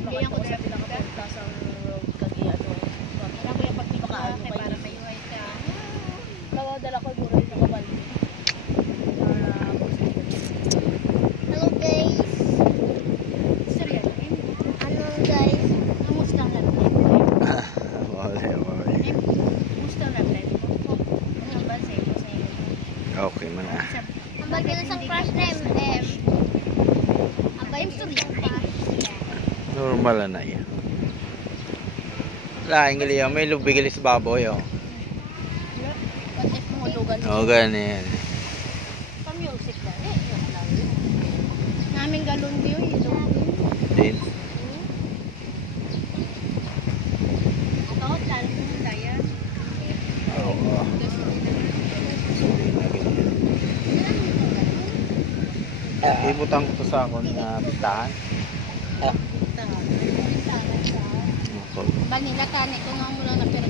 Ngayon ko sa pinakapunta sa kagi ano. Para ko yung pag baka ano para may white ka. Dala ko mura yung nakabalde. Hello guys. Serial. Ano guys? Kamusta ang lahat? Wala. Kamusta ang lahat? Ano ba sa iyo? Okay man ah. Ang bagay na sang crush na M. Ang bagay na sang crush. Normal na yan. Laing gali yan. May lubigilis baboy oh. Pag-if mo lugan. Oo, ganyan. Pa-music ba? Naming galon diyo ito. Din. Ako, lalo mo daya. Oo. Ibutang ko to sa akong pistahan. Manila tani ko nga mula na pero